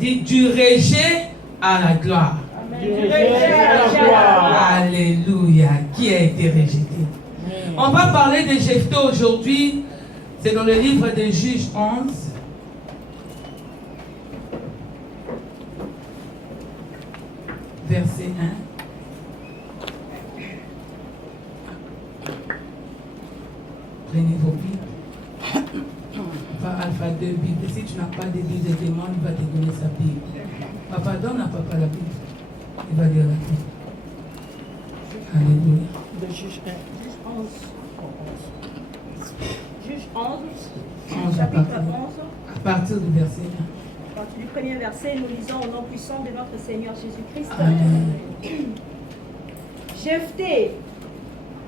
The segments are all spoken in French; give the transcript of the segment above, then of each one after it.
Dit du rejet à la gloire. Du rejet à la gloire. Alléluia. Qui a été rejeté? On va parler de Jephthé aujourd'hui. C'est dans le livre de Juges 11. Verset 1. Prenez vos Bibles. Pas Alpha 2 Bible. Si tu n'as pas de Bible, je demande, il va te donner sa Bible. Papa, donne à papa la Bible. Il va lire la Bible. Alléluia. De Juge 1. Juge 11. Chapitre 11. À partir du verset 1. À partir du premier verset, nous lisons au nom puissant de notre Seigneur Jésus-Christ. Amen. Jephthé,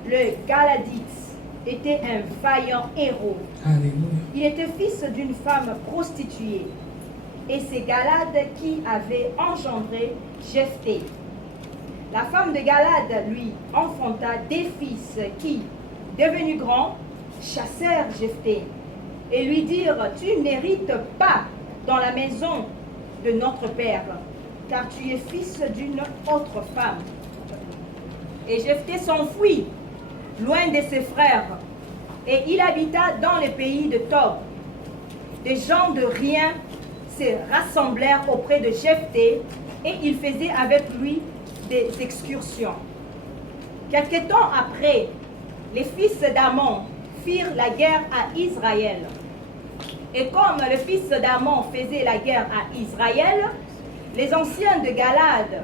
le Galadite, était un vaillant héros. Alléluia. Il était fils d'une femme prostituée. Et c'est Galad qui avait engendré Jephthé. La femme de Galad lui enfanta des fils qui, devenus grands, chassèrent Jephthé et lui dirent: tu n'hérites pas dans la maison de notre père, car tu es fils d'une autre femme. Et Jephthé s'enfuit loin de ses frères, et il habita dans le pays de Tob. Des gens de rien se rassemblèrent auprès de Jephthé, et ils faisaient avec lui des excursions. Quelque temps après, les fils d'Amon firent la guerre à Israël. Et comme le fils d'Amon faisait la guerre à Israël, les anciens de Galad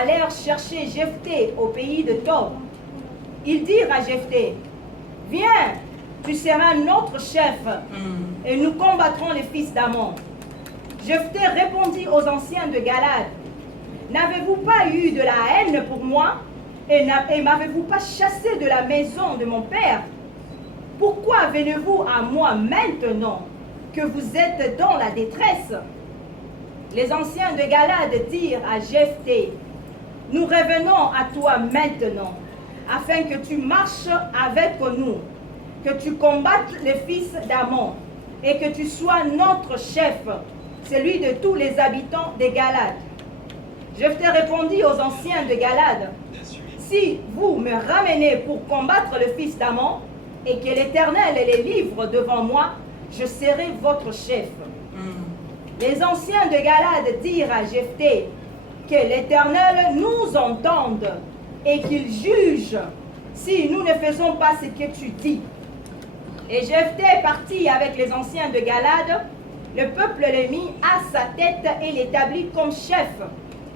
allèrent chercher Jephthé au pays de Tob. Ils dirent à Jephthé: viens, tu seras notre chef, et nous combattrons les fils d'Amon. Jephthé répondit aux anciens de Galad: n'avez-vous pas eu de la haine pour moi, et m'avez-vous pas chassé de la maison de mon père? Pourquoi venez-vous à moi maintenant que vous êtes dans la détresse? Les anciens de Galad dirent à Jephthé: nous revenons à toi maintenant, afin que tu marches avec nous, que tu combattes les fils d'Amon, et que tu sois notre chef, celui de tous les habitants de Galad. Jephthé répondit aux anciens de Galad: si vous me ramenez pour combattre le fils d'Amon, et que l'Éternel les livre devant moi, je serai votre chef. Les anciens de Galad dirent à Jephthé: que l'Éternel nous entende et qu'il juge si nous ne faisons pas ce que tu dis. Et Jephthé partit avec les anciens de Galad. Le peuple le mit à sa tête et l'établit comme chef.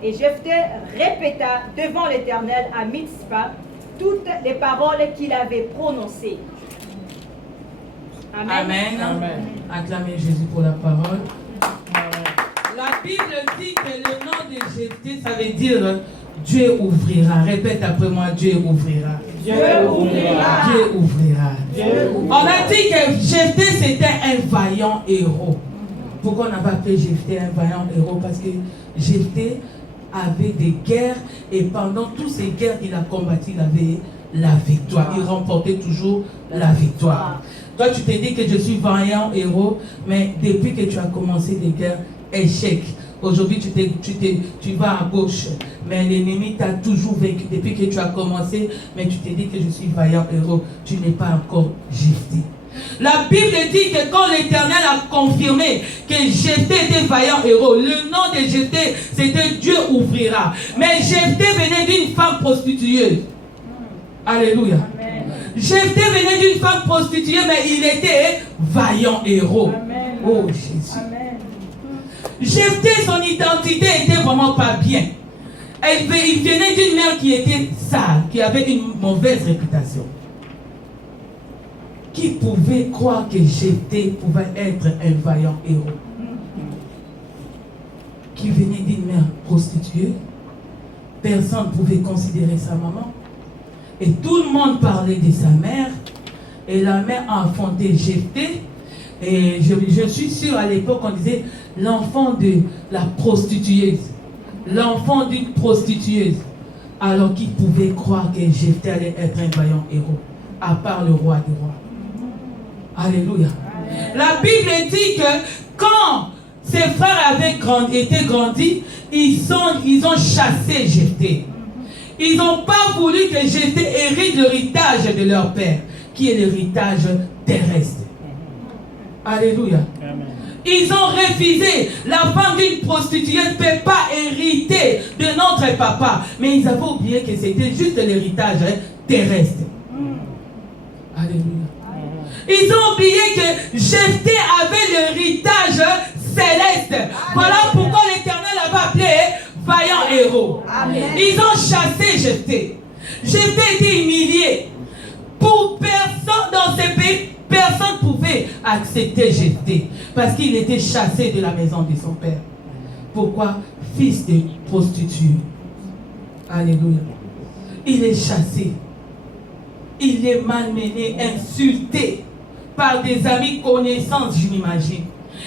Et Jephthé répéta devant l'Éternel à Mitzpah toutes les paroles qu'il avait prononcées. Amen. Amen. Amen. Acclamez Jésus pour la parole. La Bible dit que le nom de Jephthé, ça veut dire Dieu ouvrira. Répète après moi: Dieu ouvrira. Dieu ouvrira. Dieu ouvrira. Dieu ouvrira. On a dit que Jephthé c'était un vaillant héros. Pourquoi on n'a pas appelé Jephthé un vaillant héros? Parce que Jephthé avait des guerres, et pendant toutes ces guerres qu'il a combattues, il avait la victoire. Il remportait toujours la victoire. Toi, tu te dis que je suis vaillant héros, mais depuis que tu as commencé des guerres, échec. Aujourd'hui, tu vas à gauche, mais l'ennemi t'a toujours vaincu depuis que tu as commencé, mais tu te dis que je suis vaillant héros. Tu n'es pas encore Jephthé. La Bible dit que quand l'Éternel a confirmé que Jephthé était vaillant héros, le nom de Jephthé, c'était Dieu ouvrira. Mais Jephthé venait d'une femme prostitueuse. Alléluia. Amen. Jephthé venait d'une femme prostituée, mais il était vaillant héros. Amen. Oh Jésus. Amen. Jephthé, son identité était vraiment pas bien. Il venait d'une mère qui était sale, qui avait une mauvaise réputation. Qui pouvait croire que Jephthé pouvait être un vaillant héros? Qui venait d'une mère prostituée. Personne ne pouvait considérer sa maman. Et tout le monde parlait de sa mère. Et la mère a enfanté Jephthé. Et je suis sûr, à l'époque, on disait l'enfant de la prostitueuse. L'enfant d'une prostitueuse. Alors qui pouvait croire que Jephthé allait être un vaillant héros? À part le roi des rois. Alléluia. La Bible dit que quand ses frères avaient été grandis, ils ont chassé Jephthé. Ils n'ont pas voulu que Jephthé hérite l'héritage de leur père, qui est l'héritage terrestre. Alléluia. Amen. Ils ont refusé. La femme d'une prostituée ne peut pas hériter de notre papa. Mais ils avaient oublié que c'était juste l'héritage terrestre. Alléluia. Ils ont oublié que Jephthé avait l'héritage céleste. Voilà pourquoi l'Éternel avait appelé vaillant héros. Amen. Ils ont chassé Jephthé. Jephthé était humilié. Pour personne dans ce pays, personne ne pouvait accepter Jephthé parce qu'il était chassé de la maison de son père. Pourquoi? Fils de prostituée. Alléluia. Il est chassé. Il est malmené, insulté par des amis connaissances, je m'imagine.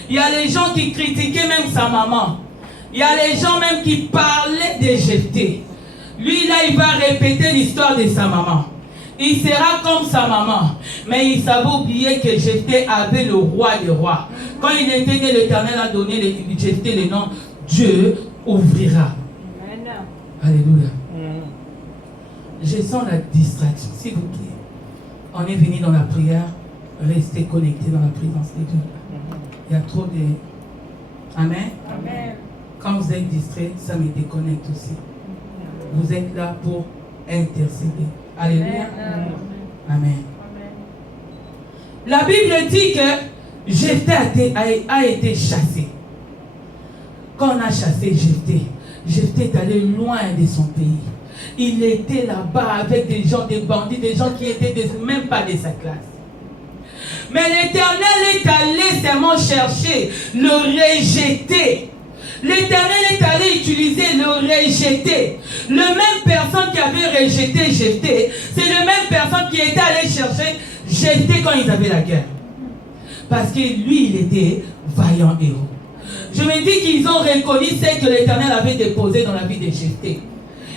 Il y a les gens qui critiquaient même sa maman. Il y a les gens même qui parlaient de Jephthé. Lui, là, il va répéter l'histoire de sa maman. Il sera comme sa maman. Mais il savait oublier que Jephthé avait le roi des rois. Quand il était né, l'Éternel a donné Jephthé le nom Dieu ouvrira. Amen. Alléluia. Je sens la distraction, s'il vous plaît. On est venu dans la prière, restez connectés dans la présence de Dieu. Il y a trop de... Amen. Amen. Quand vous êtes distrait, ça me déconnecte aussi. Vous êtes là pour intercéder. Alléluia. Amen. La Bible dit que Jephthé a été chassé. Quand on a chassé Jephthé est allé loin de son pays. Il était là-bas avec des gens, des bandits, des gens qui étaient même pas de sa classe. Mais l'Éternel est allé seulement chercher le rejeté. L'Éternel est allé utiliser le rejeté. Le même personne qui avait rejeté Jephthé, c'est le même personne qui était allé chercher Jephthé quand ils avaient la guerre. Parce que lui, il était vaillant héros. Je me dis qu'ils ont reconnu ce que l'Éternel avait déposé dans la vie de Jephthé.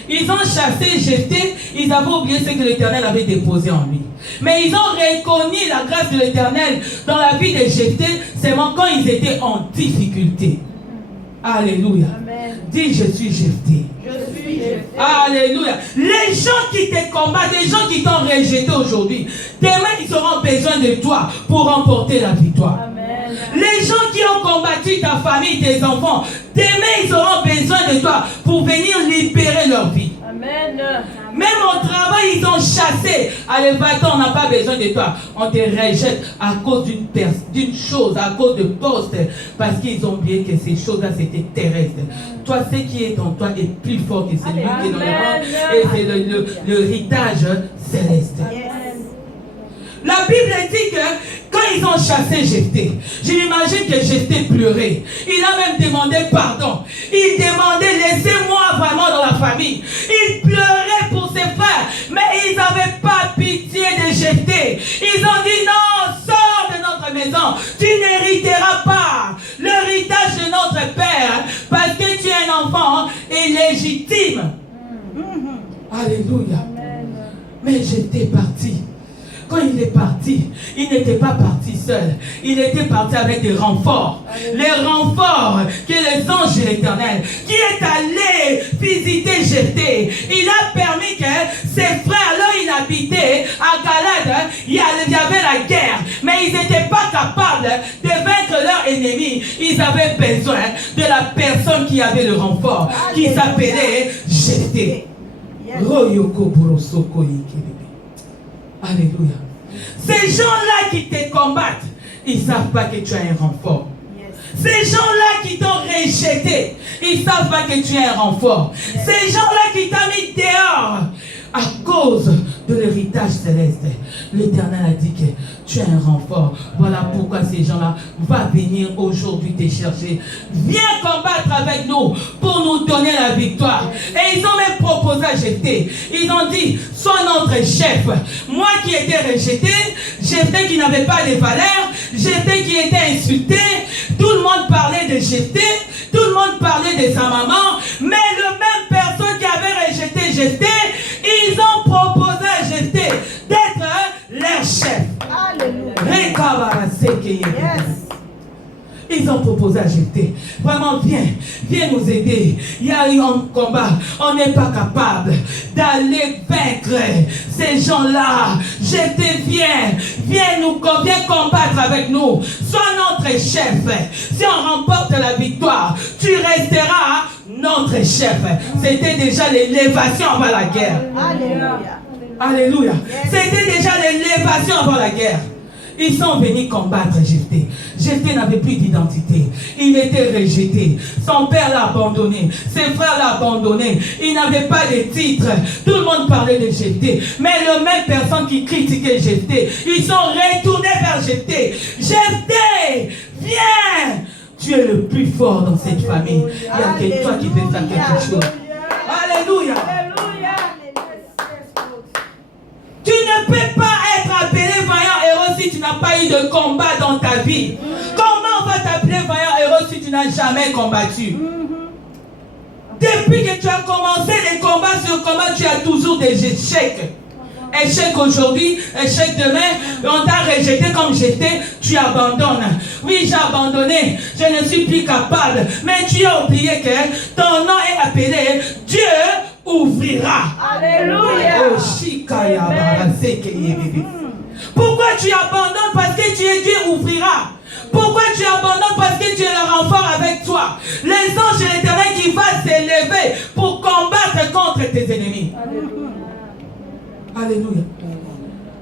Ils ont chassé Jephthé, ils avaient oublié ce que l'Éternel avait déposé en lui. Mais ils ont reconnu la grâce de l'Éternel dans la vie de Jephthé seulement quand ils étaient en difficulté. Alléluia. Amen. Dis, je suis Jephthé. Je suis Jephthé. Alléluia. Les gens qui te combattent, les gens qui t'ont rejeté aujourd'hui, demain ils auront besoin de toi pour remporter la victoire. Amen. Les gens qui ont combattu ta famille, tes enfants, demain ils auront besoin de toi pour venir libérer leur vie. Amen. Même au travail, ils ont chassé. Allez, va-t'en, on n'a pas besoin de toi. On te rejette à cause d'une chose, à cause de poste. Parce qu'ils ont oublié que ces choses-là, c'était terrestre. Toi, ce qui est en toi est plus fort que celui qui est dans le monde. Et c'est l'héritage céleste. Yes. La Bible dit que quand ils ont chassé Jephthé, je m'imagine que Jephthé pleurait. Il a même demandé pardon. Il demandait, laissez-moi vraiment dans la famille. Il pleurait pour ses frères, mais ils n'avaient pas pitié de Jephthé. Ils ont dit, non, sors de notre maison. Tu n'hériteras pas l'héritage de notre père parce que tu es un enfant illégitime. Alléluia. Mais Jephthé parti. Quand il est parti, il n'était pas parti seul. Il était parti avec des renforts. Les renforts que les anges de l'Éternel, qui est allé visiter Jephthé. Il a permis que ses frères, là il habitait à Galade, il y avait la guerre. Mais ils n'étaient pas capables de vaincre leurs ennemis. Ils avaient besoin de la personne qui avait le renfort, qui s'appelait Jephthé. Alléluia. Ces gens-là qui te combattent, ils ne savent pas que tu as un renfort. Ces gens-là qui t'ont rejeté, ils ne savent pas que tu as un renfort. Ces gens-là qui t'ont mis dehors à cause de l'héritage céleste. L'Éternel a dit que tu as un renfort. Voilà pourquoi ces gens-là vont venir aujourd'hui te chercher. Viens combattre avec nous pour nous donner la victoire. Et ils ont même proposé à Jephthé. Ils ont dit, sois notre chef. Moi qui étais rejeté, Jephthé qui n'avait pas de valeur, Jephthé qui était insulté, tout le monde parlait de Jephthé, tout le monde parlait de sa maman, mais le même personne qui avait rejeté Jephthé, ils ont proposé à Jephthé d'être leur chef. Alléluia. Ils ont proposé à Jephthé. Vraiment, viens nous aider. Il y a eu un combat. On n'est pas capable d'aller vaincre ces gens-là. Jephthé, viens combattre avec nous. Sois notre chef. Si on remporte la victoire, tu resteras notre chef. C'était déjà l'élévation avant la guerre. Alléluia. Alléluia. C'était déjà l'élévation avant la guerre. Ils sont venus combattre Jephthé. Jephthé n'avait plus d'identité. Il était rejeté. Son père l'a abandonné. Ses frères l'ont abandonné. Il n'avait pas de titre. Tout le monde parlait de Jephthé. Mais les mêmes personnes qui critiquaient Jephthé, ils sont retournés vers Jephthé. Jephthé, viens! Tu es le plus fort dans cette famille. Il y a que toi qui peux faire quelque chose. Alléluia. Tu ne peux pas être appelé vaillant héros si tu n'as pas eu de combat dans ta vie. Comment on va t'appeler vaillant héros si tu n'as jamais combattu? Depuis que tu as commencé les combats sur combat, tu as toujours des échecs. Échec aujourd'hui, échec demain, on t'a rejeté comme j'étais, tu abandonnes. Oui, j'ai abandonné, je ne suis plus capable. Mais tu as oublié que ton nom est appelé Dieu ouvrira. Alléluia. Pourquoi tu abandonnes? Parce que tu es Dieu ouvrira. Pourquoi tu abandonnes? Parce que tu es le renfort avec toi. Les anges de l'Éternel qui va s'élever pour combattre contre tes ennemis. Alléluia.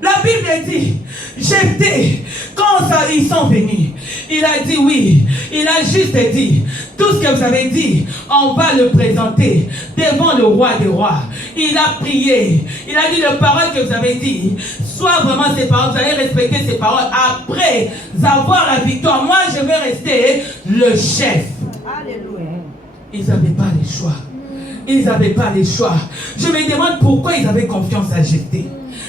La Bible dit, Jephthé, quand ils sont venus, il a dit oui. Il a juste dit, tout ce que vous avez dit, on va le présenter devant le roi des rois. Il a prié. Il a dit les paroles que vous avez dit, soit vraiment ces paroles, vous allez respecter ces paroles. Après avoir la victoire, moi je vais rester le chef. Alléluia. Ils n'avaient pas le choix. Ils n'avaient pas le choix. Je me demande pourquoi ils avaient confiance à Jephthé.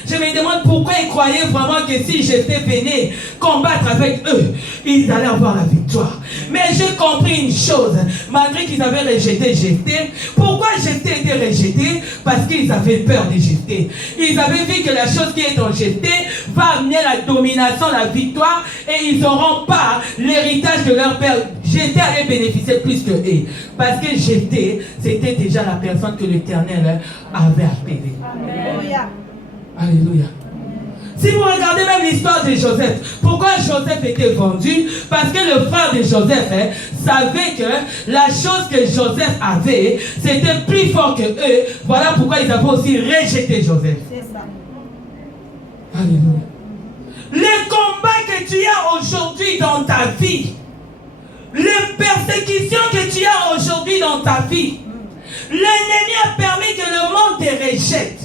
Je me demande pourquoi ils croyaient vraiment que si Jephthé venait combattre avec eux, ils allaient avoir la victoire. Mais j'ai compris une chose, malgré qu'ils avaient rejeté Jephthé. Pourquoi Jephthé était rejeté? Parce qu'ils avaient peur de Jephthé. Ils avaient vu que la chose qui est en Jephthé va amener la domination, la victoire, et ils n'auront pas l'héritage de leur père. Jephthé allait bénéficier plus que eux. Parce que Jephthé, c'était déjà la personne que l'Éternel avait appelée. Alléluia. Alléluia. Si vous regardez même l'histoire de Joseph, pourquoi Joseph était vendu? Parce que le frère de Joseph savait que la chose que Joseph avait, c'était plus fort que eux. Voilà pourquoi ils avaient aussi rejeté Joseph. C'est ça. Alléluia. Les combats que tu as aujourd'hui dans ta vie, les persécutions que tu as aujourd'hui dans ta vie, l'ennemi a permis que le monde te rejette.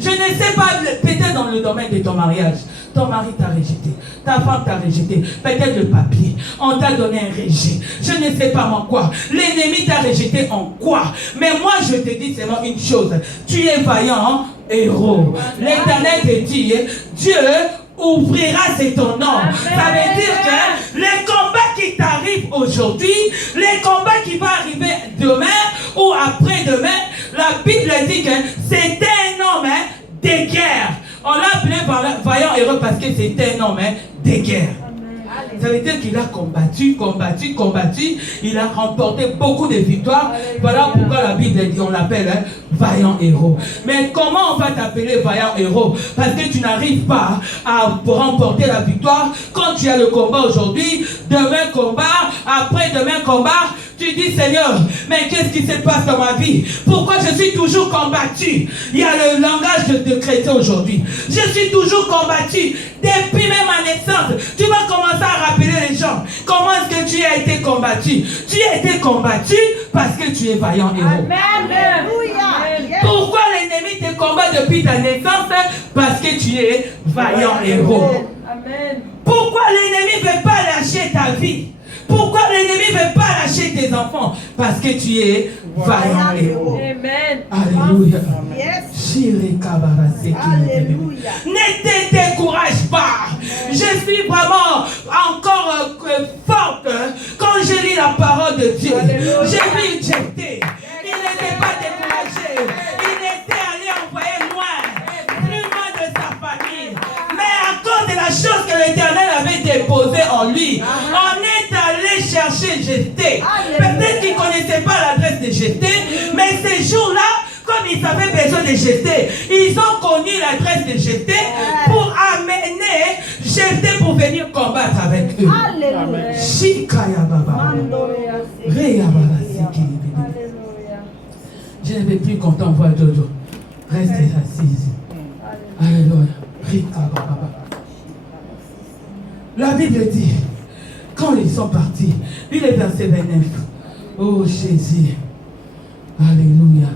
Je ne sais pas, peut-être dans le domaine de ton mariage, ton mari t'a rejeté, ta femme t'a rejeté, peut-être le papier, on t'a donné un rejet, je ne sais pas en quoi, l'ennemi t'a rejeté en quoi, mais moi je te dis seulement une chose, tu es vaillant héros. L'Éternel te dit, Dieu ouvrira, c'est ton nom. Ça veut dire que les combats qui t'arrivent aujourd'hui, les combats qui vont arriver demain ou après-demain, la Bible dit que c'était un homme de guerre. On l'a appelé vaillant héros parce que c'était un homme de guerre. Ça veut dire qu'il a combattu. Il a remporté beaucoup de victoires. Voilà pourquoi la Bible dit, on l'appelle vaillant héros. Mais comment on va t'appeler vaillant héros? Parce que tu n'arrives pas à remporter la victoire. Quand tu as le combat aujourd'hui, demain combat, après-demain combat, tu dis Seigneur, mais qu'est-ce qui se passe dans ma vie? Pourquoi je suis toujours combattu? Il y a le langage de chrétien aujourd'hui. Je suis toujours combattu. Depuis même ma naissance, tu vas commencer à rappeler les gens. Comment est-ce que tu as été combattu? Tu as été combattu parce que tu es vaillant héros. Alléluia. Pourquoi l'ennemi te combat depuis ta naissance? Parce que tu es vaillant héros. Amen. Pourquoi l'ennemi ne veut pas lâcher ta vie? Pourquoi l'ennemi ne veut pas lâcher tes enfants? Parce que tu es vaillant héros. Amen. Alléluia. Yes. Alléluia. Ne te décourage pas. Je suis vraiment encore forte quand je lis la parole de Dieu. J'ai vu Jephthé. Il n'était pas découragé. Il était allé envoyer loin, plus loin de sa famille. Mais à cause de la chose que l'Éternel avait déposée en lui, on est allé chercher cherché Jephthé. Peut-être qu'ils ne connaissaient pas l'adresse de Jephthé, mais ces jours-là, comme ils avaient besoin de Jephthé, ils ont connu l'adresse de Jephthé pour amener Jephthé pour venir combattre avec eux. Alléluia. Shikaya Baba. Reya Baba Sikiri. Je ne vais plus quand on voit Dodo. Restez assise. Alléluia. Rika Baba. La Bible dit, quand ils sont partis, lis le verset 29. Oh Jésus. Alléluia.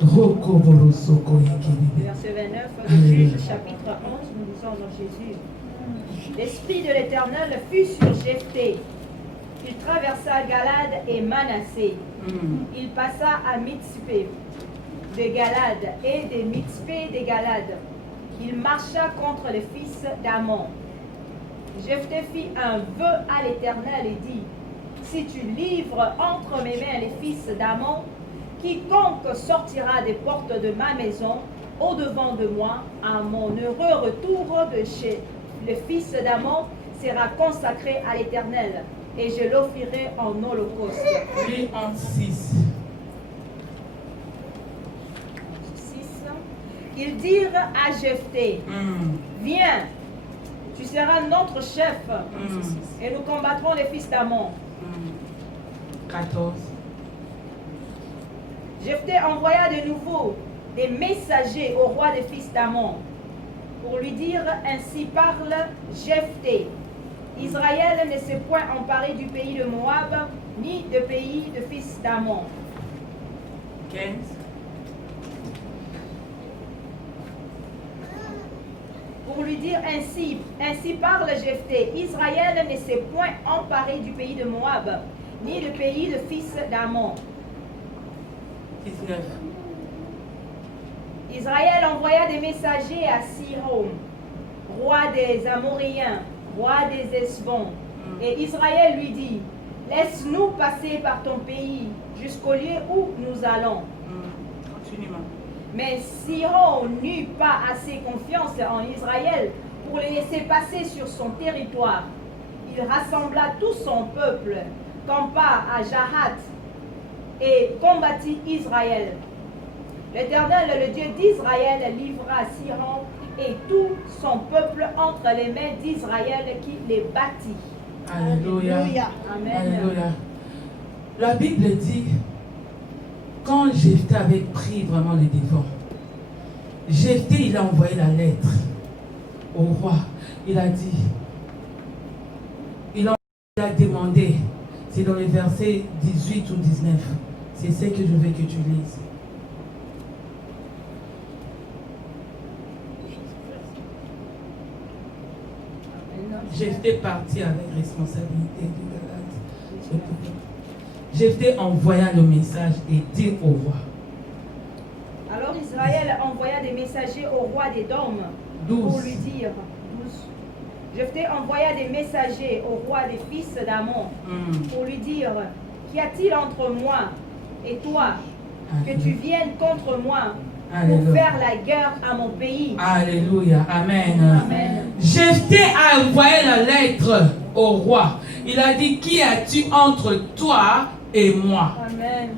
Verset 29 de Juge, chapitre 11, nous lisons dans Jésus. L'Esprit de l'Éternel fut sur Jephthé. Il traversa Galade et Manassé. Il passa à Mitzpé de Galade et de Mitzpé de Galade. Il marcha contre les fils d'Ammon. Jephthé fit un vœu à l'Éternel et dit, si tu livres entre mes mains les fils d'Ammon, quiconque sortira des portes de ma maison au-devant de moi, à mon heureux retour de chez le fils d'Ammon, sera consacré à l'Éternel, et je l'offrirai en holocauste. Lis en 6. 6. Ils dirent à Jephthé, viens, tu seras notre chef, et nous combattrons les fils d'Ammon. 14. Jephthé envoya de nouveau des messagers au roi des fils d'Ammon pour lui dire, ainsi parle Jephthé. Israël ne s'est point emparé du pays de Moab, ni du pays de fils d'Ammon. 15. Pour lui dire ainsi parle Jephthé. Israël ne s'est point emparé du pays de Moab, ni du pays de fils d'Ammon. 19. Israël envoya des messagers à Sihon, roi des Amoréens, roi des Esbons. Et Israël lui dit, laisse-nous passer par ton pays jusqu'au lieu où nous allons. Continuellement. Mais Sihon n'eut pas assez confiance en Israël pour le laisser passer sur son territoire. Il rassembla tout son peuple, campa à Jahat et combattit Israël. L'Éternel, le Dieu d'Israël, livra Sihon et tout son peuple entre les mains d'Israël qui les battit. Alléluia. Amen. Alléluia. La Bible dit, quand Jephthé avait pris vraiment le devant, Jephthé, il a envoyé la lettre au roi. Il a dit, il a demandé, c'est dans les versets 18 ou 19, c'est ce que je veux que tu lises. Jephthé parti avec responsabilité de Galade. Jephthé envoya le message et dit au roi. Alors Israël envoya des messagers au roi d'Édom pour lui dire, 12. Jephthé envoya des messagers au roi des fils d'Ammon pour lui dire, qu'y a-t-il entre moi et toi que tu viennes contre moi pour faire la guerre à mon pays? Alléluia. Amen. Amen. Jephthé a envoyé la lettre au roi. Il a dit, qui as-tu entre toi et moi? Amen.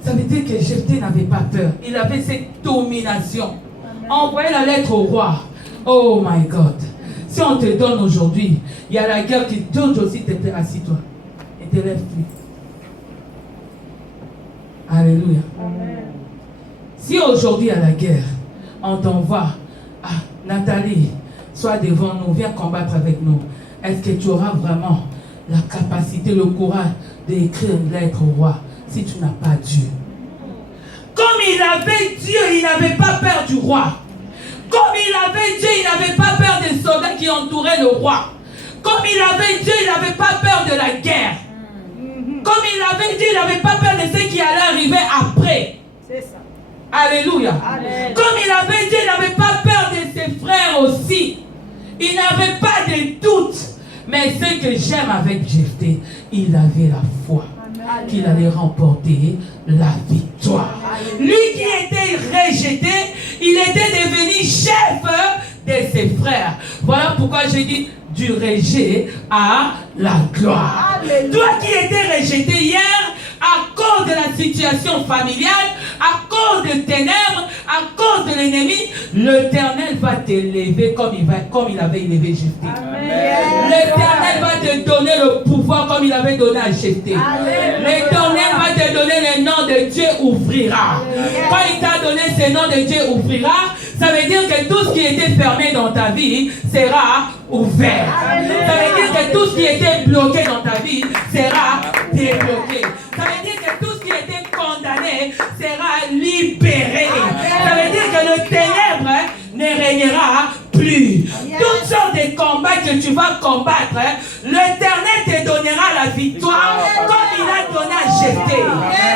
Ça veut dire que Jephthé n'avait pas peur. Il avait cette domination. Envoyer la lettre au roi. Oh my God. Si on te donne aujourd'hui, il y a la guerre qui donne aussi, te plaît, assis-toi. Et te lève plus. Alléluia. Amen. Si aujourd'hui il y a la guerre, on t'envoie, Nathalie, sois devant nous, viens combattre avec nous. Est-ce que tu auras vraiment la capacité, le courage d'écrire une lettre au roi si tu n'as pas Dieu? Comme il avait Dieu, il n'avait pas peur du roi. Comme il avait Dieu, il n'avait pas peur des soldats qui entouraient le roi. Comme il avait Dieu, il n'avait pas peur de la guerre. Comme il avait Dieu, il n'avait pas peur de ce qui allait arriver après. C'est ça. Alléluia. Amen. Comme il avait Dieu, il n'avait pas peur de ses frères aussi. Il n'avait pas de doute. Mais ce que j'aime avec Jephthé, il avait la foi qu'il allait remporter la victoire. Lui qui était rejeté, il était devenu chef de ses frères. Voilà pourquoi j'ai dit du rejet à la gloire. Toi qui étais rejeté hier à cause de la situation familiale, à cause de ténèbres, à cause de l'ennemi, l'Éternel va t'élever comme il avait élevé Jephthé. L'Éternel va te donner le pouvoir comme il avait donné à Jephthé. L'Éternel va te donner le nom de Dieu ouvrira. Quand il t'a donné ce nom de Dieu ouvrira, ça veut dire que tout ce qui était fermé dans ta vie sera ouvert. Ça veut dire que tout ce qui était bloqué dans ta vie sera débloqué. Ça veut dire que tout ce qui était condamné sera libéré. Ça veut dire que le ténèbre ne régnera plus. Toutes sortes de combats que tu vas combattre, l'Éternel te donnera la victoire comme il a donné à Jephthé.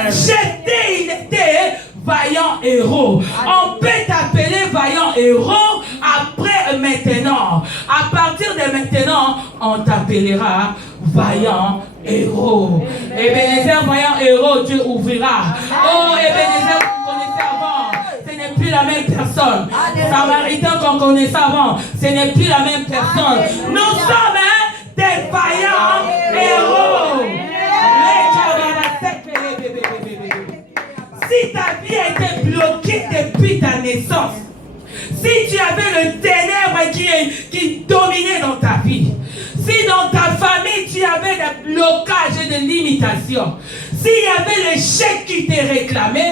Jephthé, il était vaillant héros. On peut t'appeler vaillant héros après maintenant. À partir de maintenant, on t'appellera vaillant héros. Ebenezer, vaillant héros, Dieu ouvrira. Oh, Ebenezer, vous connaissez avant, ce n'est plus la même personne. Samaritain qu'on connaissait avant, ce n'est plus la même personne. Nous sommes des vaillants héros. Si ta vie a été bloquée depuis ta naissance, si tu avais le ténèbre qui dominait dans ta vie, si dans ta famille tu avais des blocages et des limitations, s'il y avait l'échec qui t'est réclamé,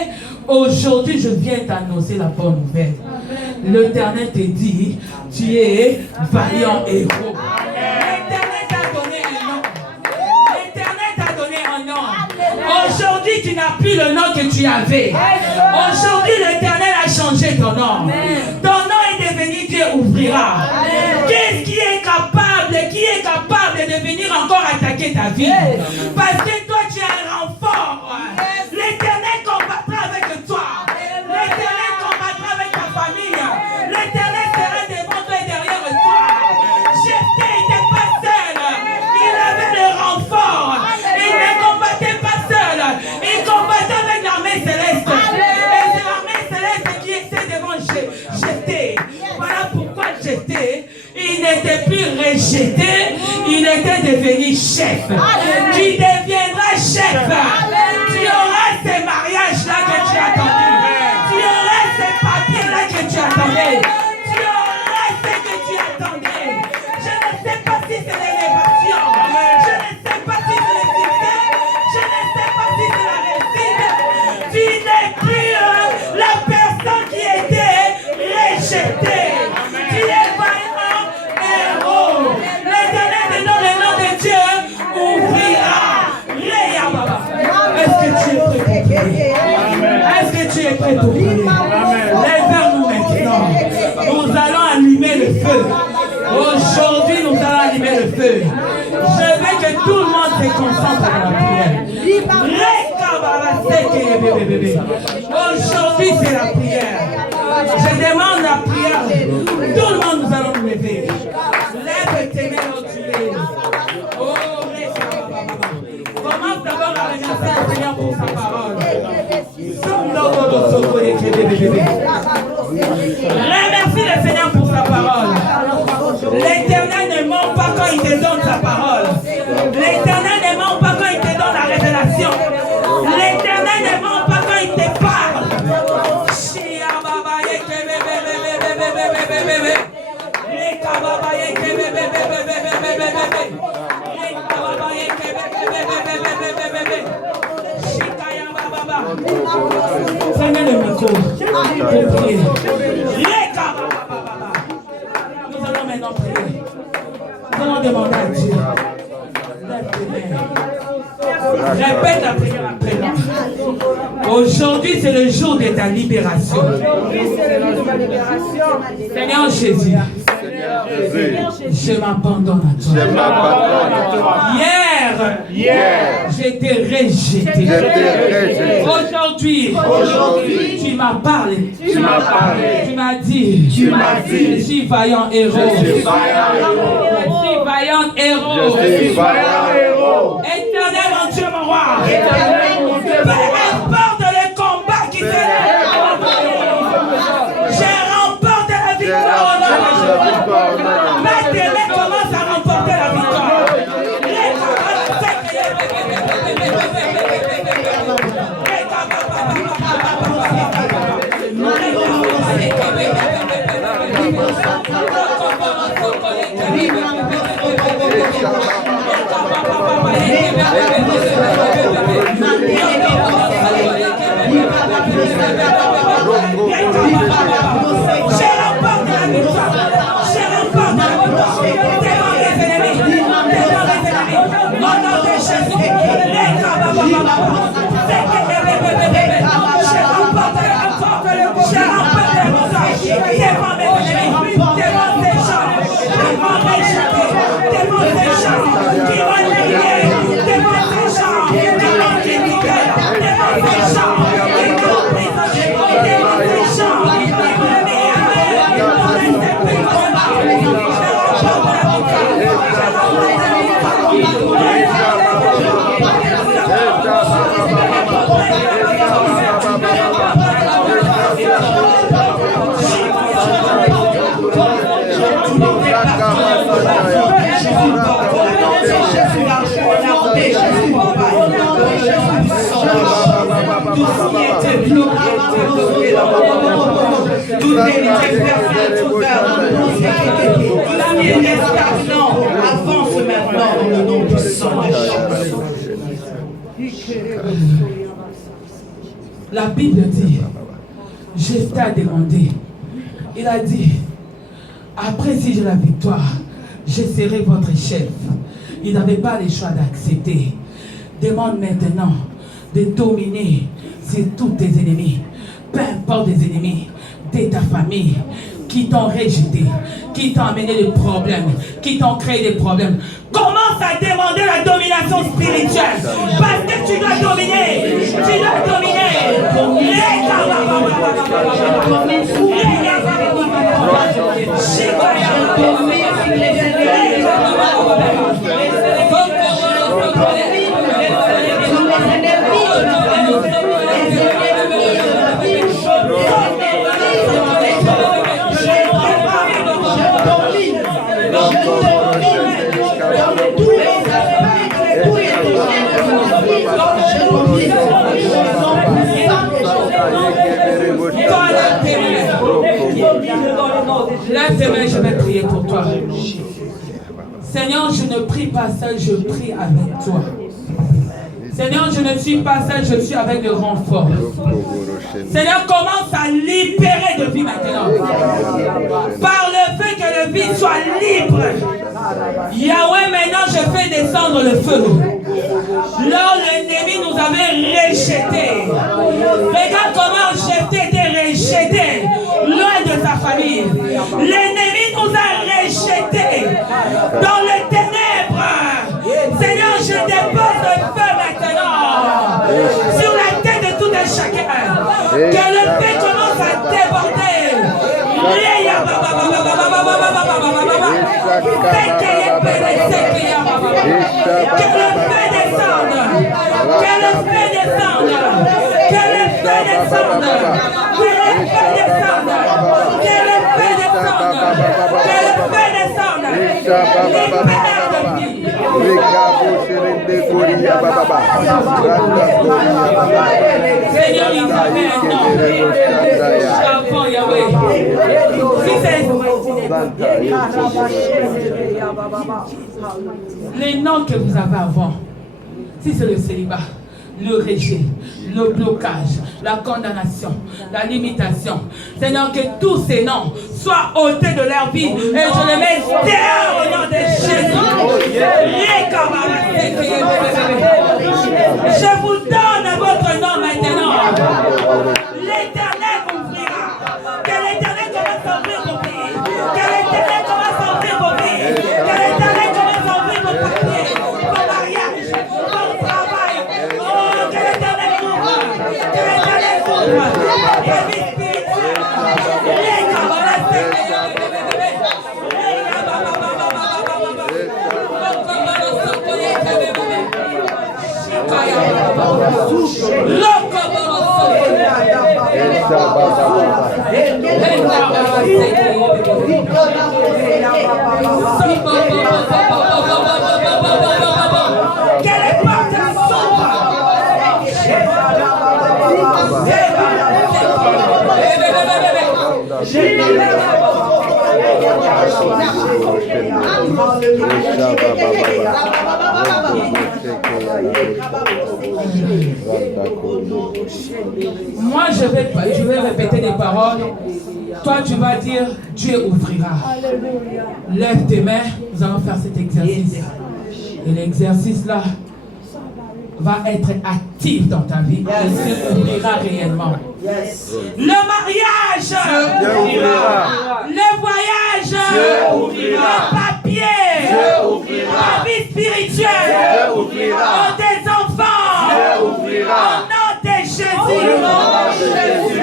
aujourd'hui je viens t'annoncer la bonne nouvelle. L'Éternel te dit, tu es vaillant héros. L'Éternel t'a donné un nom. L'Éternel t'a donné un nom. Aujourd'hui, tu n'as plus le nom que tu avais. Aujourd'hui, l'Éternel a changé ton nom. Ton nom est devenu Dieu ouvrira. Qu'est-ce qui est capable de venir encore attaquer ta vie? Parce que toi, tu as un renfort. L'Éternel combattra avec toi. L'Éternel combattra avec ta famille. L'Éternel sera devant toi et derrière toi. Jephthé n'était pas seul. Il avait le renfort. Il ne combattait pas seul. Il combattait avec l'armée céleste. Et c'est l'armée céleste qui était devant Jephthé. Voilà pourquoi Jephthé, il n'était plus rejeté, il était devenu chef. Tu deviendras chef. Tu auras ces mariages-là que tu attendais. Tu auras ces papiers-là que tu attendais. Tu auras ce que tu attendais. Je ne sais pas si c'est l'élévation. Je ne sais pas si c'est le succès. Je ne sais pas si c'est la réussite. Tu n'es plus la personne qui était rejetée. Tu es vaillant héros. L'Éternel te donne le nom de Dieu ouvrira. Est-ce que tu es prêt pour prier? Est-ce que tu es prêt pour prier? Lève-nous maintenant. Nous allons allumer le feu. Aujourd'hui, nous allons allumer le feu. Je veux que tout le monde se concentre dans la prière. Aujourd'hui, c'est la prière. Je demande la prière. Tout le monde, nous allons nous lever. Lève tes mains au Dieu. Oh, commence d'abord à remercier le Seigneur pour sa parole. Remercie le Seigneur pour sa parole. L'Éternel ne ment pas quand il te donne sa parole. L'Éternel ne ment pas quand il te donne la révélation. L'Éternel ne ment pas quand il te parle. Prenez le micro pour prier. Nous allons maintenant prier. Nous allons demander à Dieu. Répète la prière après moi. Aujourd'hui, c'est le jour de ta libération. Seigneur Jésus, je m'abandonne à toi. Hier, j'étais rejeté. Aujourd'hui, tu m'as parlé. Tu m'as dit, je suis vaillant héros. Je suis vaillant héros. Éternel mon Dieu, mon roi. Peu importe le combat qui s'élève, je remporte la victoire au nom de Jésus. Maintenant, commence à remporter la victoire. Avance maintenant dans le nom puissant de Jésus. La Bible dit, Jephthé a demandé, il a dit, après si j'ai la victoire, je serai votre chef. Il n'avait pas le choix d'accepter. Demande maintenant de dominer sur tous tes ennemis, peu importe des ennemis de ta famille qui t'ont rejeté, qui t'ont amené des problèmes, qui t'ont créé des problèmes. Commence à demander la domination spirituelle parce que tu dois dominer. Tu dois dominer. Lève tes mains, je vais prier pour toi. Seigneur, je ne prie pas seul, je prie avec toi. Seigneur, je ne suis pas seul, je suis avec le renfort. Seigneur, commence à libérer de vie maintenant. Par le fait que le vie soit libre. Yahweh, maintenant je fais descendre le feu. Là où l'ennemi nous avait rejetés. Regarde comment Jephthé était rejeté loin de sa famille. L'ennemi nous a rejetés dans les ténèbres. Seigneur, je dépose le feu maintenant sur la tête de tout un chacun. Que le feu commence à déborder. Que le feu descende. Que le feu descende. Que le feu descende. Que le feu descende. Que le feu descende. Que le feu descende. Seigneur, il va maintenant. J'avance Yahweh. Si c'est les noms que vous avez avant, si c'est le célibat, le rejet, le blocage, la condamnation, la limitation, Seigneur, que tous ces noms soient ôtés de leur vie et je les mets dehors au nom de Jésus. Je vous donne votre nom maintenant. L'Éternel ouvrira. Que l'Éternel commence à ouvrir vos vies. Que l'Éternel commence à ouvrir vos vies. Que l'Éternel commence à ouvrir vos papiers, vos mariages, vos travail. Oh, que l'Éternel ouvre. Que l'Éternel ouvre. La vie spirituelle. Moi, je vais répéter des paroles. Toi, tu vas dire, Dieu ouvrira. Lève tes mains, nous allons faire cet exercice. Et l'exercice là, va être actif dans ta vie et Dieu ouvrira réellement. Le mariage, Dieu ouvrira. le voyage, Dieu ouvrira. le papier, Dieu ouvrira. la vie spirituelle, Dieu ouvrira. des enfants, Dieu ouvrira. au nom de Jésus.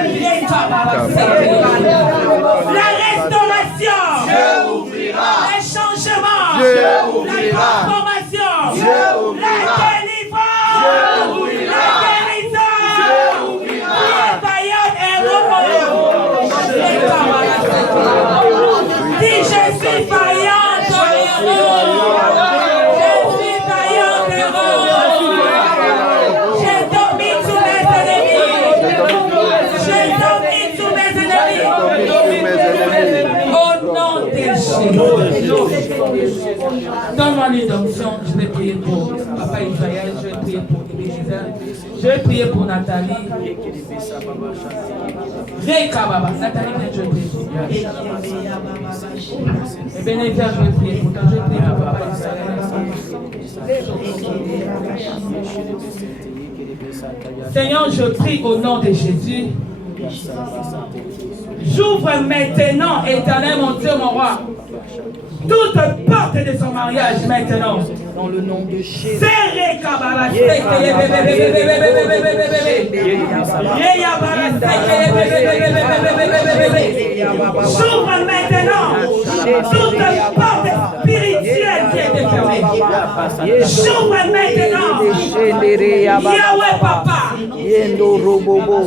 La restauration, Dieu ouvrira. le changement, Dieu la ouvrira. transformation, Dieu la ouvrira. délivrance, Dieu ouvrira. la guérison, Dieu ouvrira. Dis je suis vaillante héros. Je suis vaillante héros. J'ai dormi sous mes ennemis. J'ai dormi sous mes ennemis. Au nom de Jésus. Donne-moi l'onction. Je vais prier pour Papa Israël. Je vais prier pour Ebenezer. Je vais prier pour Nathalie. Nathalie, je vais prier pour toi. Ebenezer, je vais prier pour toi. Je vais prier pour Papa Israël. Seigneur, je prie au nom de Jésus. J'ouvre maintenant, éternel mon Dieu, mon roi, toute porte de son mariage maintenant. Dans le nom de Jésus. J'ouvre maintenant toute porte spirituelle qui était fermée. J'ouvre maintenant Yahweh Papa. Yendo robobo,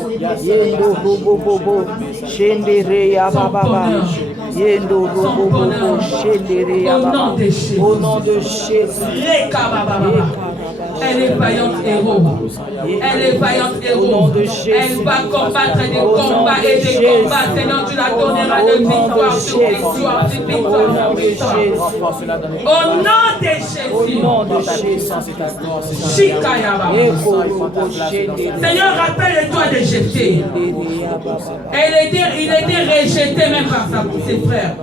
yendo robobo, shendere ya baba, yendo robobo, shendere ya baba. Au nom de Jésus. Elle est vaillante héros. Elle est vaillante héros. Elle va combattre des combats et des combats. Seigneur, tu la donneras de victoire sur victoire, sur victoire, sur victoire. Au nom de Jésus. Au nom de Jésus. Seigneur, rappelle-toi de Jephthé. Il était rejeté même par ses frères.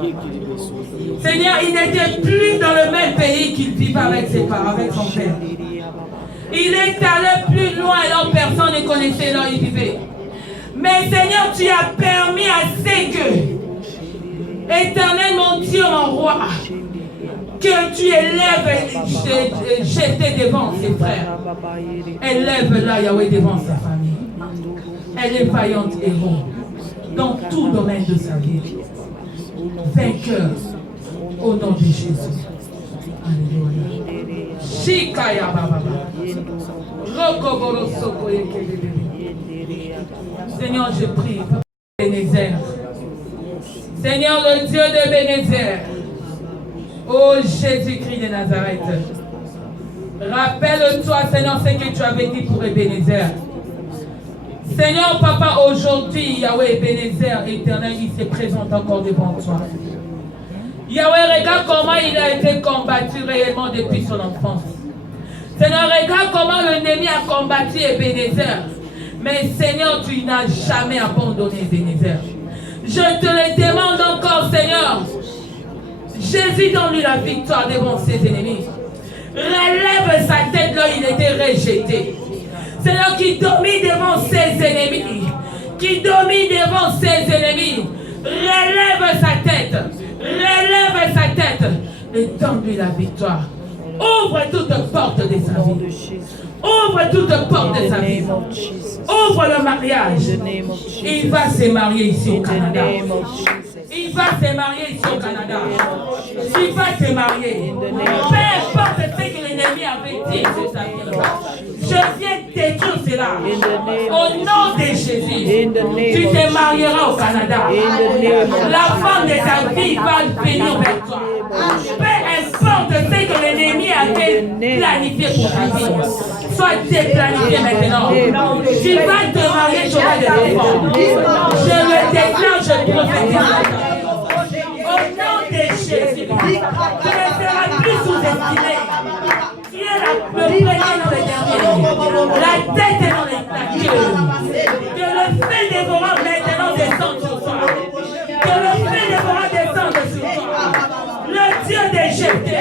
Seigneur, il n'était plus dans le même pays qu'il vivait avec ses parents, avec son père. Il est allé plus loin alors personne ne connaissait là où il vivait. Mais Seigneur, tu as permis à ce que, éternel mon Dieu, mon roi, que tu élèves Jephthé devant ses frères. Élève-la, Yahweh, devant sa famille. Elle est vaillante héros dans tout domaine de sa vie. Vainqueur au nom de Jésus. Alléluia. Shikaya Baba. Seigneur, je prie pour Ebenezer. Seigneur, le Dieu de Ebenezer. Oh Jésus-Christ de Nazareth. Rappelle-toi, Seigneur, ce que tu avais dit pour Ebenezer. Seigneur, Papa, aujourd'hui, Yahweh Ebenezer, éternel, il se présente encore devant toi. Yahweh, regarde comment il a été combattu réellement depuis son enfance. Seigneur, regarde comment l'ennemi a combattu Ebenezer. Mais Seigneur, tu n'as jamais abandonné Ebenezer. Je te le demande encore, Seigneur. Jésus donne-lui la victoire devant ses ennemis. Relève sa tête là, il était rejeté. Seigneur, qui domine devant ses ennemis. Qui domine devant ses ennemis. Relève sa tête. Relève sa tête. Et donne-lui la victoire. Ouvre toute porte de sa vie. Ouvre toute porte de sa vie. Ouvre le mariage. Il va se marier ici au Canada. Il va se marier ici au Canada. Il va se marier. Peu importe ce que l'ennemi avait dit sur sa vie. Je viens détruire cela. Au nom de Jésus. Tu te marieras au Canada. La femme de ta vie va venir vers toi. Peu importe ce que l'ennemi avait planifié pour ta vie. Sois déplanifié maintenant. Tu vas te marier, tu auras des enfants. Je le déclare, je prophétise. Au nom de Jésus, tu ne seras plus sous-estimé. Tu es le premier dans les derniers. La tête est dans la queue. Que le feu dévorant maintenant descende sur toi. Que le feu dévorant descende sur toi. Le Dieu de Jephthé.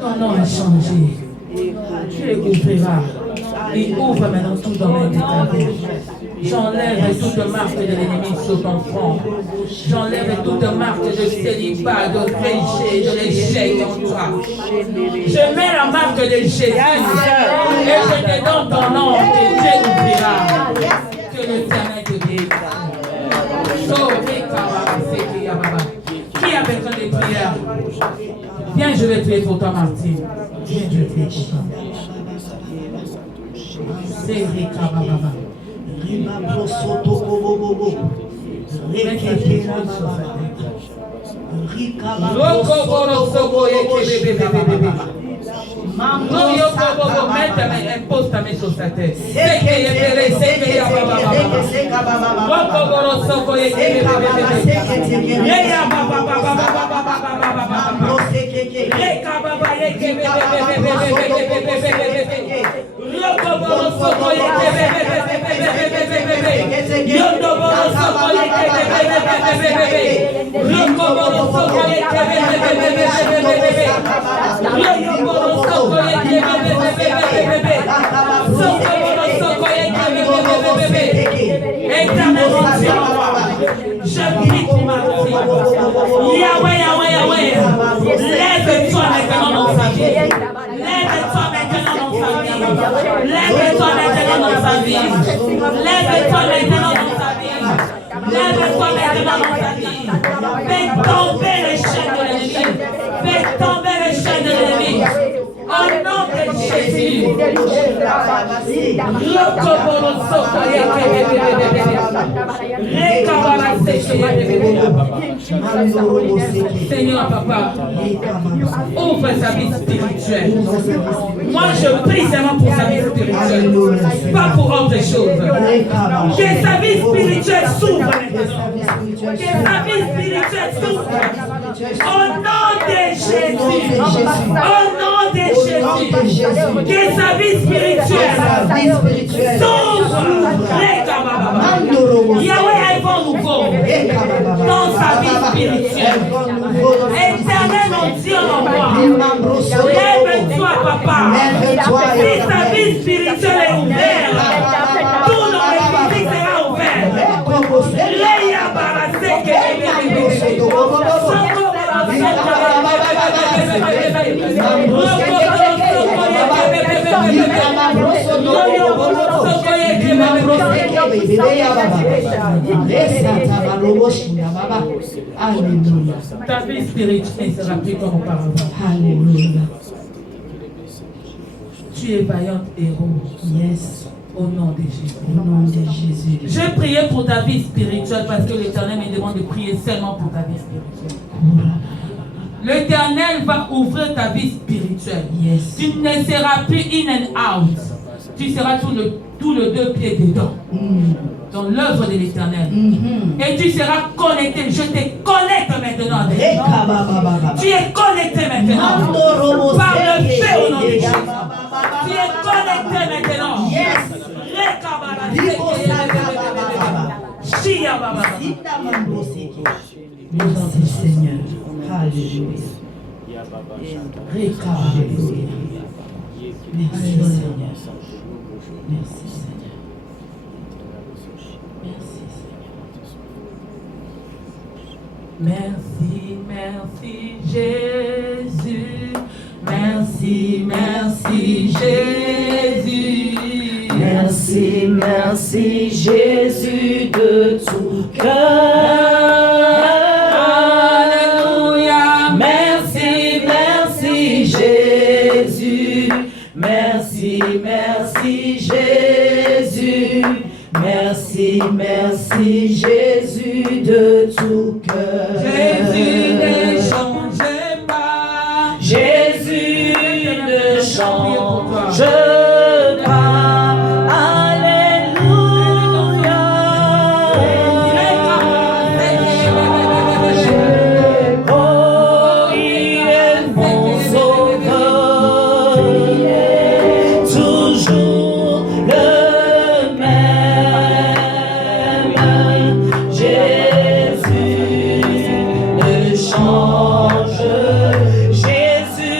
Ton nom a changé. Tu ouvriras. Il ouvre maintenant tout domaine de ta vie. J'enlève toute marque de l'ennemi sur ton front. J'enlève toute marque de célibat, de péché, de l'échec en toi. Je mets la marque de Jésus et je te donne ton nom que Dieu ouvrira. Que l'Éternel te guérisse. Qui a besoin de prière? Viens, je vais prier pour toi, Martine. Viens, je vais prier pour toi. C'est Rika Baba. Impose ta main sur sa tête. Je prie pour ma fille. Yahweh, Yahweh, Yahweh. Lève-toi maintenant dans sa vie. Lève-toi maintenant dans sa vie. Lève-toi maintenant dans sa vie. Lève-toi maintenant dans sa vie. Lève-toi maintenant dans sa vie. Fais tomber les chaînes de l'ennemi. Fais tomber les chaînes de l'ennemi. Au nom de Jésus. Seigneur Papa, ouvre sa vie spirituelle. Moi je prie seulement pour sa vie spirituelle, pas pour autre chose. Que sa vie spirituelle s'ouvre. Que sa vie spirituelle s'ouvre. Au nom de Jésus. Au nom de Jésus. Que sa vie spirituelle s'ouvre. Yahweh a un vent nouveau dans sa vie spirituelle. Éternel mon Dieu, mon roi. Lève-toi, papa. Si sa vie spirituelle est ouverte, tout dans les physiques sera ouvert. Léa Baraseke. Ta vie spirituelle sera plus comme auparavant. Alléluia. Tu es vaillante héros. Yes. Au nom de Jésus. Au nom de Jésus. Je priais pour ta vie spirituelle parce que l'Éternel me demande de prier seulement pour ta vie spirituelle. L'Éternel va ouvrir ta vie spirituelle. Yes. Tu ne seras plus in and out. Tu seras tout le deux pieds dedans. Dans l'œuvre de l'Éternel. Et tu seras connecté. Je te connecte maintenant. Tu es connecté maintenant. Par le feu au nom de Jésus. Tu es connecté maintenant. Yes. Merci Seigneur. Alléluia. Merci Seigneur. Merci Seigneur. Merci, merci Jésus. Merci, merci Jésus. Merci, merci Jésus de tout cœur. Alléluia. Merci, merci Jésus. Merci, merci Jésus. Merci, merci Jésus de tout cœur. Jésus ne change pas. Jésus ne change pas. Alléluia. Oh, il est mon sauveur. Toujours le même. Jésus ne change. Jésus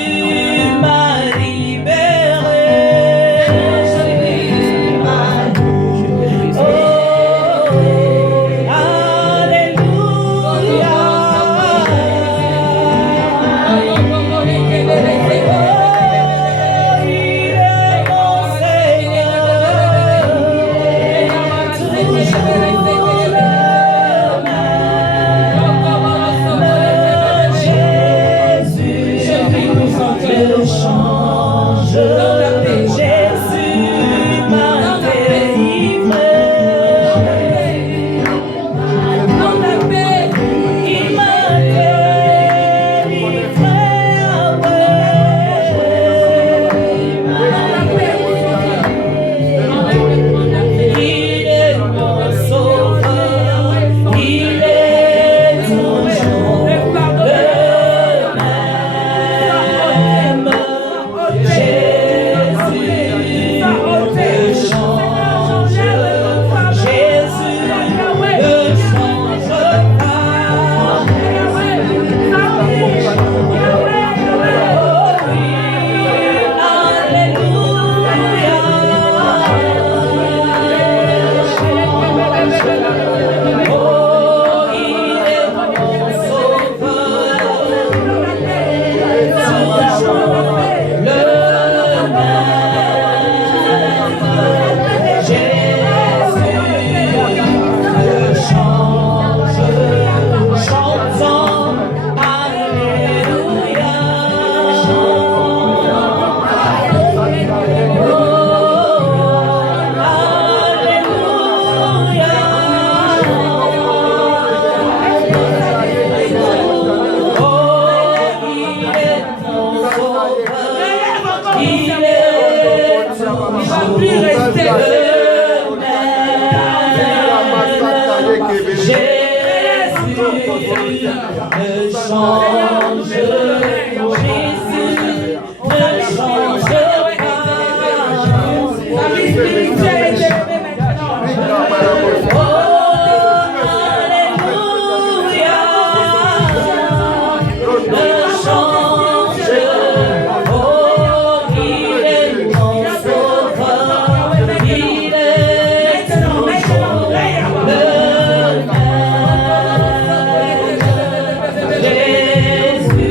Jésus,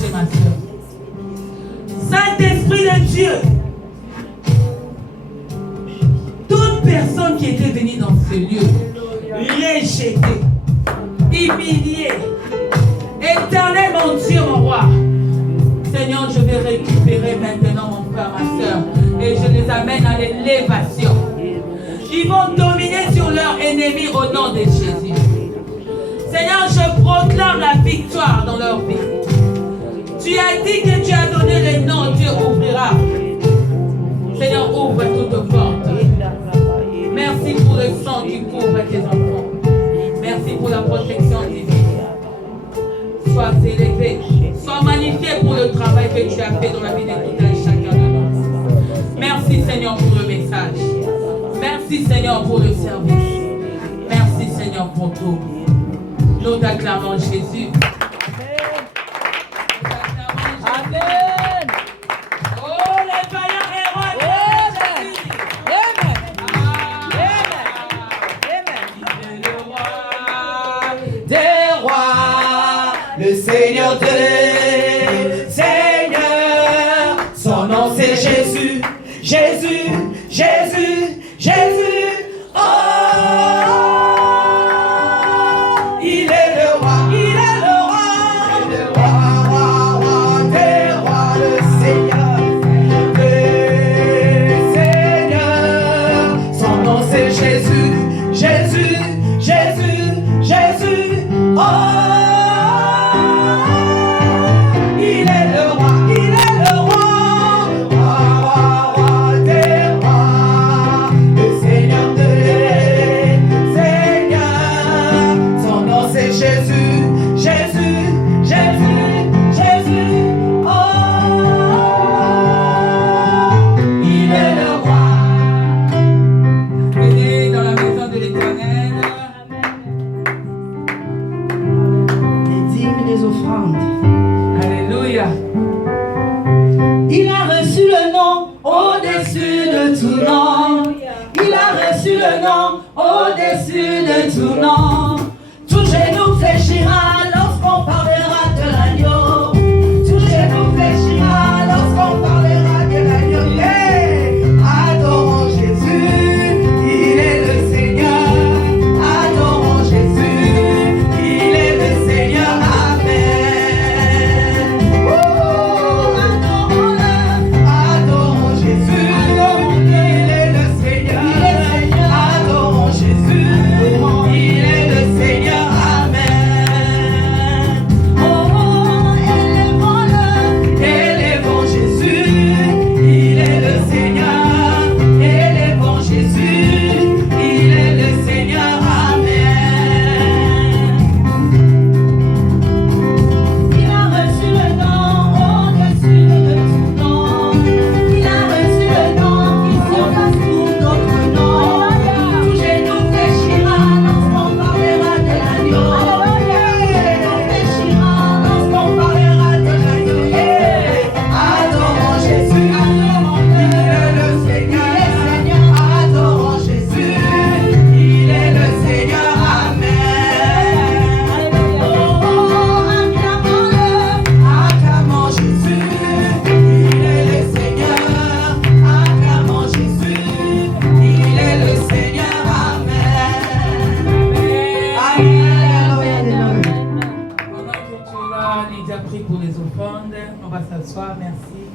prêcher, ma soeur. Saint-Esprit de Dieu, toute personne qui était venue dans ce lieu, rejetée, humiliée, éternel mon Dieu, mon roi, Seigneur, je vais récupérer maintenant mon frère, ma soeur, et je les amène à l'élévation. Ils vont dominer sur leurs ennemis au nom de Jésus. Seigneur, je proclame la victoire dans leur vie. Tu as dit que tu as donné les noms, Dieu ouvrira. Seigneur, ouvre toute porte. Merci pour le sang qui couvre tes enfants. Merci pour la protection divine. Sois élevé, sois magnifié pour le travail que tu as fait dans la vie de tout un chacun de nous. Merci Seigneur pour le message. Merci Seigneur pour le service. Merci Seigneur pour tout. Nous t'acclamons Jésus. Amen. Oh, les vaillants héros de Jésus. Amen. Il est le roi. Des rois, le Seigneur des Seigneurs, son nom c'est Jésus, Jésus, Jésus, Jésus. Oh, il est le roi, il est le roi, le roi, roi, roi des rois, le Seigneur des Seigneurs, son nom c'est Jésus, Jésus, Jésus, Jésus. Oh, il est le roi, il est le roi, roi, roi, roi des rois, le Seigneur des Seigneurs. Son nom c'est Jésus, Jésus, Jésus, Jésus. Oh, il est le roi. Venez dans la maison de l'Éternel. Les dîmes, les offrandes. Alléluia. Il a reçu le nom au-dessus de tout nom. Il a reçu le nom au-dessus de tout nom. Tout genou fléchira lorsqu'on parlera de l'agneau. Tout genou fléchira lorsqu'on parlera de l'agneau. Yeah. Adorons Jésus, il est le Seigneur. Adorons Jésus, il est le Seigneur. Amen. Adorons Jésus, il est le Seigneur. Adorons Jésus, il est le Seigneur. Amen. Oh, élevons Jésus, il est le Seigneur. Élevons Jésus, il est le Seigneur. Amen. Il a reçu le nom au-dessus de tout nom. Il a reçu le nom qui surpasse tout autre nom. Tout genou fléchira lorsqu'on parlera de l'agneau. Tout genou fléchira lorsqu'on parlera de l'agneau. Adorons Jésus, il est le Seigneur. Adorons Jésus, il est le Seigneur. Amen. Acclamons Jésus, il est le Seigneur. Acclamons Jésus, il est le Seigneur. Amen. Alléluia. Pendant que tu es là, Lydia prie pour les offrandes. On va s'asseoir, merci.